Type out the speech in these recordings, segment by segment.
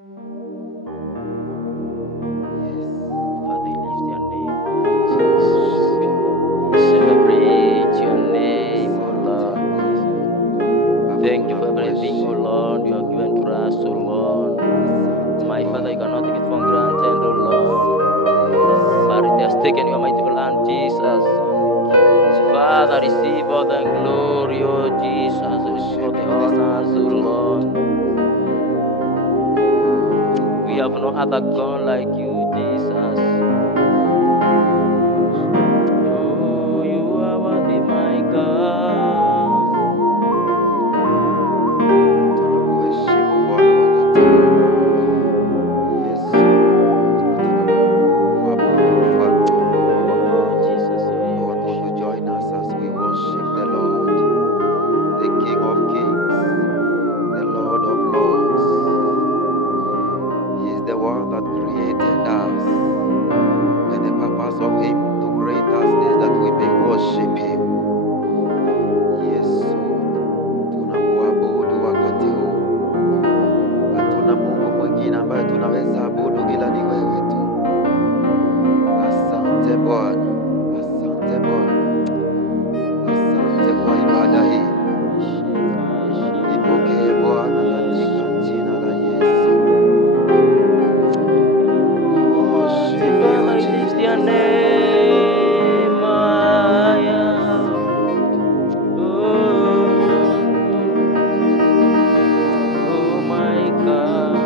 Father, lift your name, Jesus. Celebrate your name, O Lord. Thank you for everything, O Lord, you have given to us, O Lord. My Father, you cannot take it for granted, O Lord. But it has taken your mighty hand, Jesus. Father, receive all the glory, O Jesus. Receive all the honors, O Lord. We have no other God like you, Jesus. Oh, you are worthy, my God. Tunakuheshimu Bwana wakati huu. Yesu, tunataka kuabudu mfalme. Oh, Jesus. Lord, won't you join us as we worship the Lord, the King of Kings, the Lord of Lords. He is the one that created us, and the purpose of Him to create us is that we may worship Him. Yesu, tunakuabudu wakati huu. Hatuna Mungu mwingine ambaye tunaweza abudu ila ni wewe tu. Asante Bwana, asante Bwana, asante kwa ibada hii. Ipokee Bwana katika jina la Yesu. Worship you, Father, lift Jesus. your name, higher. Oh my God.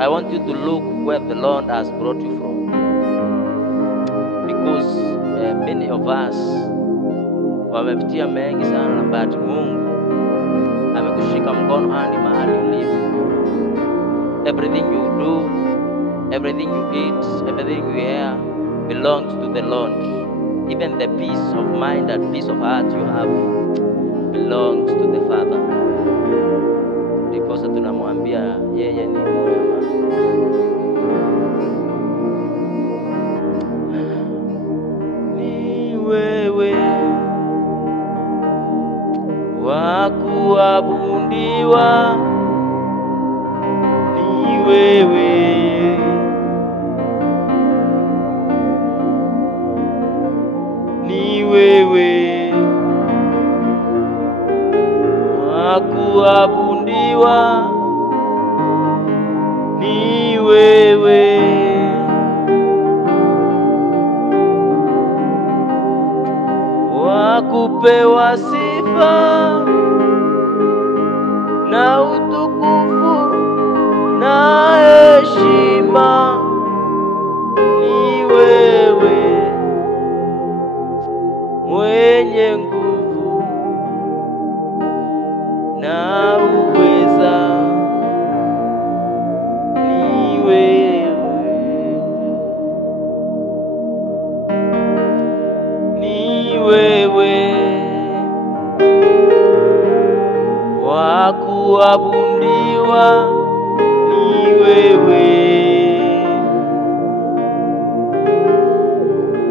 I want you to look where the Lord has brought you from. Because many of us wamepitia mengi sana na bahati Mungu amekushika mkono hadi mahali ulipo. Everything you do, everything you eat, everything you hear belongs to the Lord. Even the peace of mind and peace of heart you have belongs to the Father. Ndiposa tunamwambia yeye ni mwema. Ni wewe wa kuabudiwa, ni wewe ni wewe wa kuabudiwa, ni wewe wa kupewa sifa na utukufu na heshima, ni wewe mwenye nguvu na uweza, ni wewe, ni wewe wa kuabudiwa, ni wewe,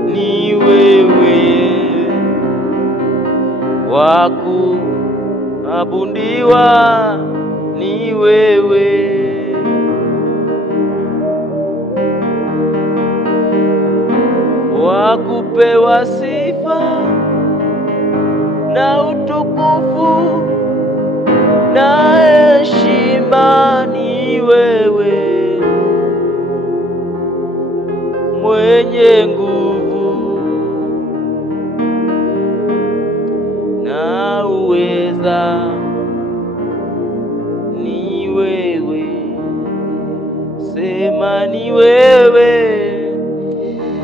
ni wewe wa kuabudiwa, ni wewe wa kupewa sifa na utukufu na heshima, ni wewe mwenye nguvu na uweza, ni wewe, sema ni wewe,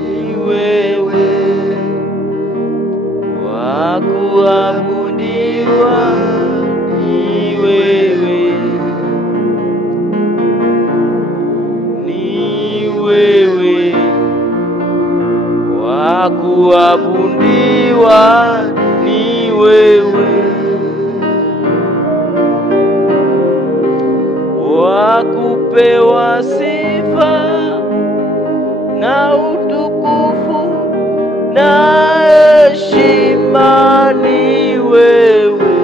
ni wewe wa kuabudiwa, ni wewe, ni wewe wa kuabudiwa, ni wewe wa kupewa sifa na utukufu na heshima, ni wewe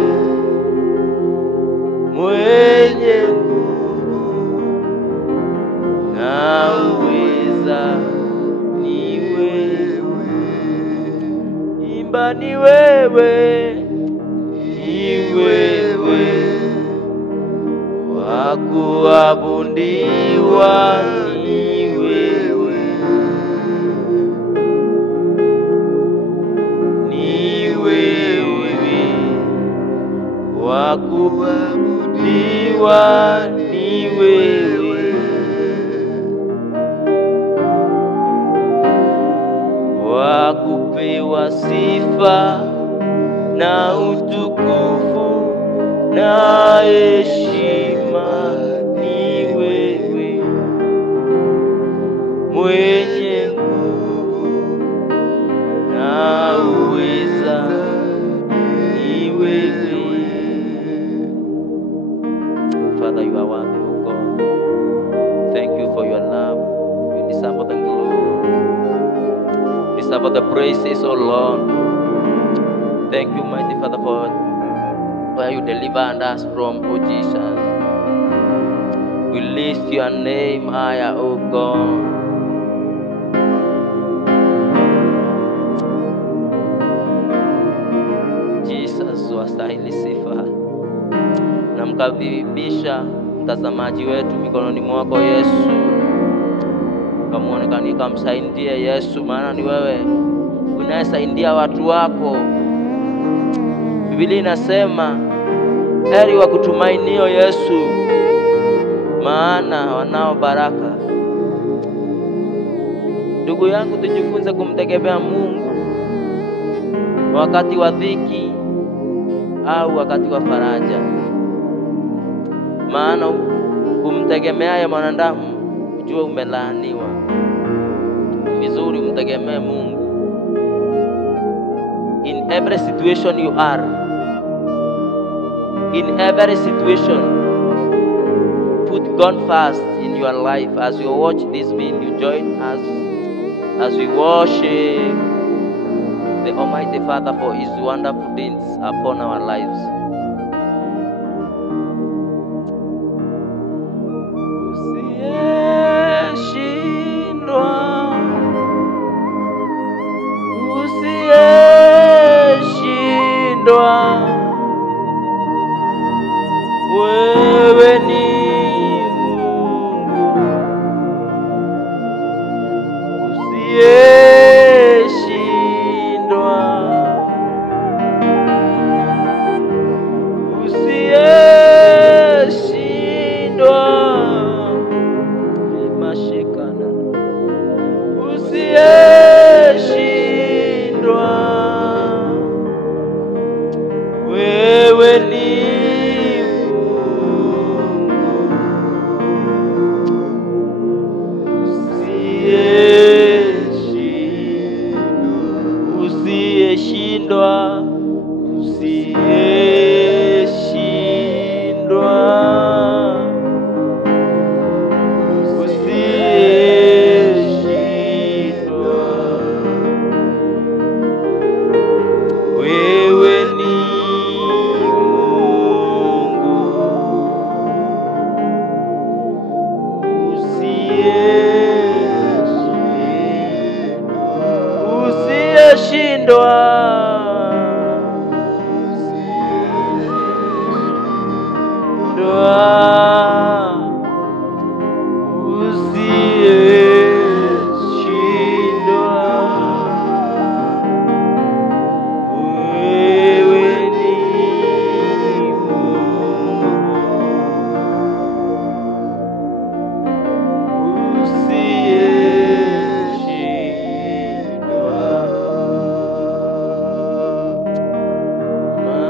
mwenye nguvu ni wewe, ni wewe wa kuabudiwa, ni wewe, ni wewe wa kuabudiwa, ni wewe wa kupewa sifa na utukufu na heshima, ni wewe mwenye nguvu na uweza, ni wewe. Father, you are worthy, O God. Thank you for your love. You deserve the glory. You deserve the praises, O Lord. Thank you, mighty Father, for where you delivered us from, O Jesus. We lift your name higher, O God. Jesus, wastahili sifa. Namkaribisha mtazamaji wetu mikononi mwako Yesu. Kamuonekanie, kamsaidie Yesu, maana ni wewe unayesaidia watu wako. Biblia inasema heri wa kutumainio Yesu, maana wanao baraka. Ndugu yangu, tujifunze kumtegemea Mungu wakati wa dhiki au wakati wa faraja, maana umtegemeaye mwanadamu ujue umelaaniwa. Ni vizuri umtegemee Mungu in every situation you are. In every situation, put God first in your life. As you watch this video, join us as we worship the Almighty Father for His wonderful deeds upon our lives. Usiyeshindwa, wewe ni Mungu. Usiyeshindwa, usiyeshindwa, imashikana. Usiyeshindwa, wewe ni usiyeshindwa, usiyeshindwa, usiyeshindwa, wewe ni Mungu. Usiyeshindwa,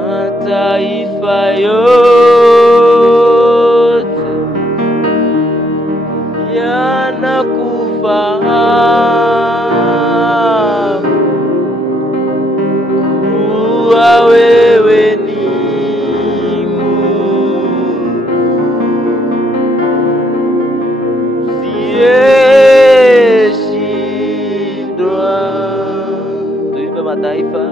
mataifa yote yanakufahamu kuwa wewe ni Mungu. Usiyeshindwa. Tuimbe mataifa.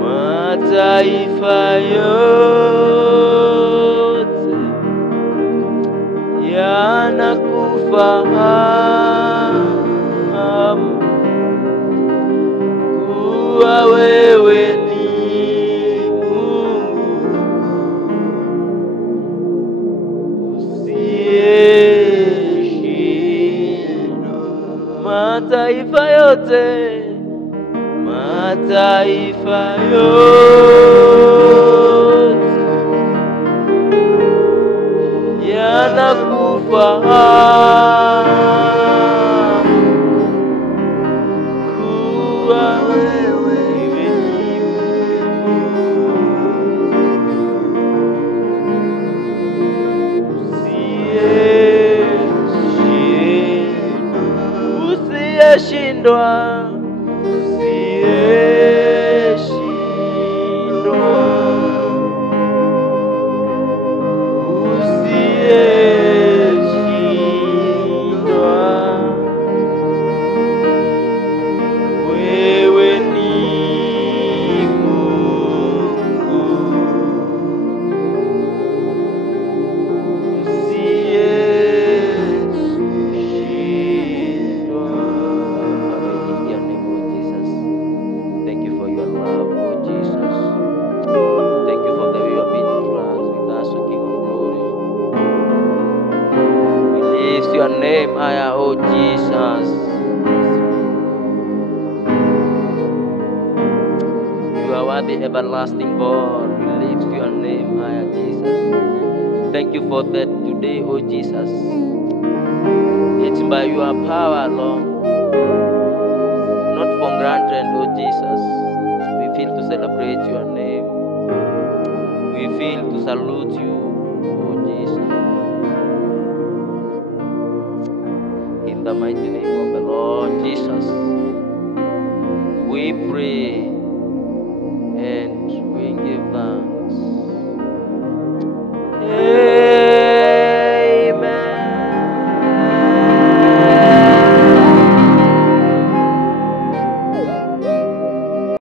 Mataifa yote yanakufahamu kuwa wewe usiyeshindwa. Mataifa yote yanakufahamu kuwa wewe ni usiyeshindwa, wewe ni Mungu usiyeshindwa. Hallelujah, name of Jesus. Thank you for your love, oh Jesus. Thank you for the way you have been with us, O King of Glory. We lift your name higher, oh Jesus. You are worthy, everlasting God. We lift your name higher, Jesus. Thank you for that today, oh Jesus. It's by your power, Lord, not for granted, oh Jesus. We feel to celebrate your name. We feel to salute you, oh Jesus. In the mighty name of the Lord